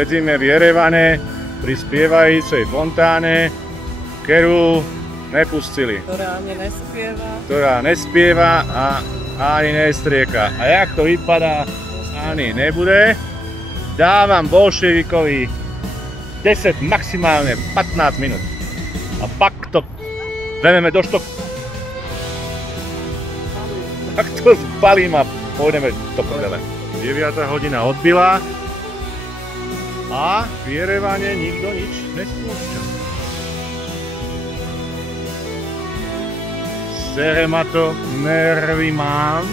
Sedíme v Jerevane pri spievajúcej fontáne, ktorú nepustili. Ktorá nespieva a ani nestrieka. A jak to vypadá, ani nebude. Dávam bolševikovi 10, maximálne 15 minút. A pak to vezmeme do štoku. Tak to zbalím a pôjdeme do prdele. 9. hodina odbila a v Jerevane nikto nič nespúšťa. Sere ma to, nervy mám.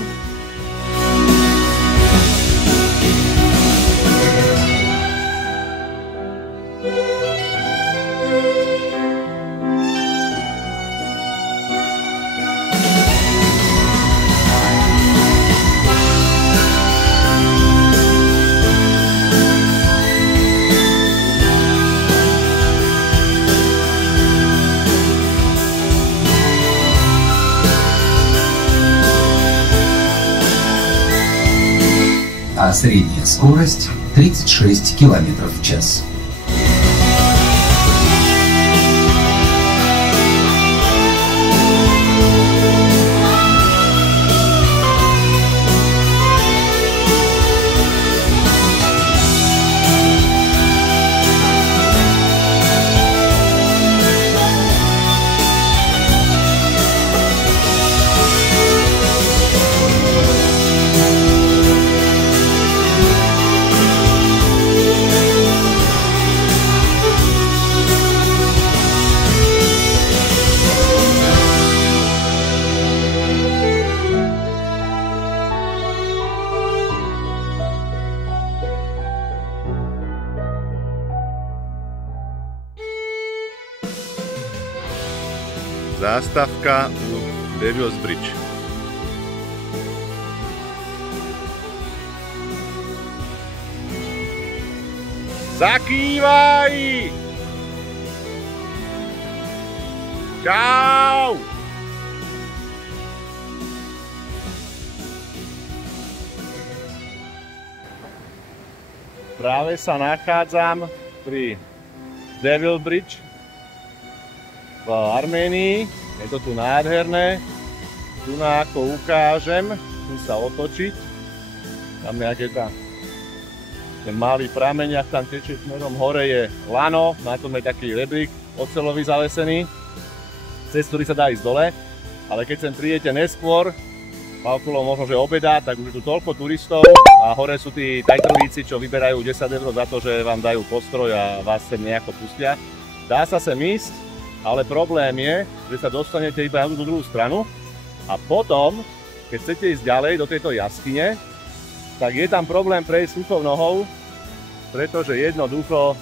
А средняя скорость 36 км в час. Zástavka u Devil's Bridge. Zakývaj! Čau! Práve sa nachádzam pri Devil's Bridge v Arménii. Je to tu nádherné. Tu na ako ukážem, musím sa otočiť. Tam nejaké ten malý prameň, ak tam tečie smerom hore, je lano. Na tom je taký rebrík oceľový zavesený, cez ktorý sa dá ísť dole. Ale keď sem prídete neskôr, okolo možno, že obeda, tak už je tu toľko turistov a hore sú tí tajtrlíci, čo vyberajú 10 € za to, že vám dajú postroj a vás sem nejako pustia. Dá sa sem ísť, ale problém je, že sa dostanete iba na tú druhú stranu a potom, keď chcete ísť ďalej do tejto jaskyne, tak je tam problém prejsť suchou nohou, pretože jednoducho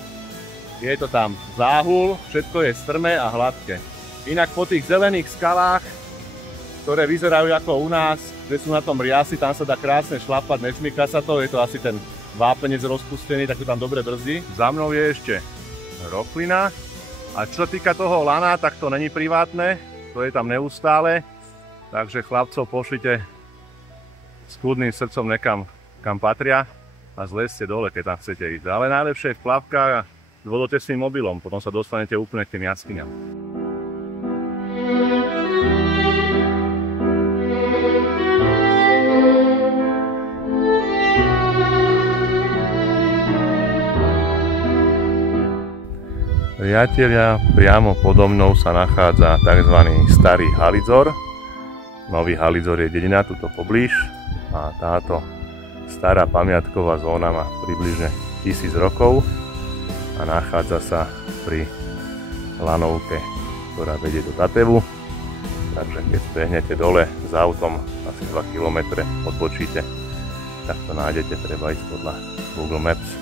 je to tam záhul, všetko je strmé a hladké. Inak po tých zelených skalách, ktoré vyzerajú ako u nás, že sú na tom riasy, tam sa dá krásne šlapať, nesmýka sa to, je to asi ten vápenec rozpustený, tak to tam dobre brzdí. Za mnou je ešte roklina. A čo sa týka toho lana, tak to není privátne, to je tam neustále, takže chlapcov pošlite s kľudným srdcom nekam, kam patria a zlezte dole, keď tam chcete ísť. Ale najlepšie je v plavkách a s vodotesným mobilom, potom sa dostanete úplne k tým jaskyňam. Priatelia, priamo podo mnou sa nachádza tzv. Starý Halidzor. Nový Halidzor je dedina tuto poblíž a táto stará pamiatková zóna má približne 1000 rokov a nachádza sa pri lanovke, ktorá vedie do Tatevu. Takže keď behnete dole s autom asi 2 km, odbočíte, tak to nájdete, treba ísť podľa Google Maps.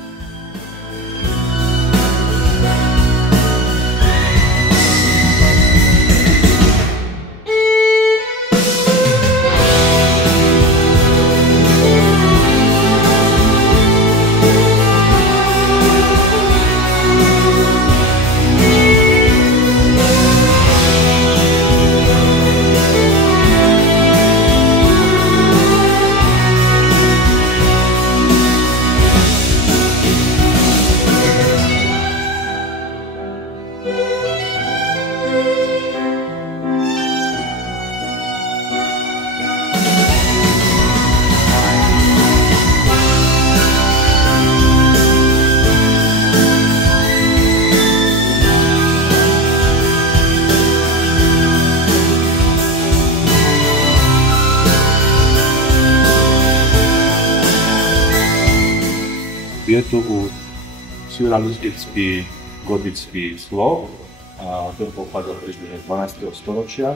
Je tu už surrealistický gotický slov a ten pochádza približne z 12. storočia.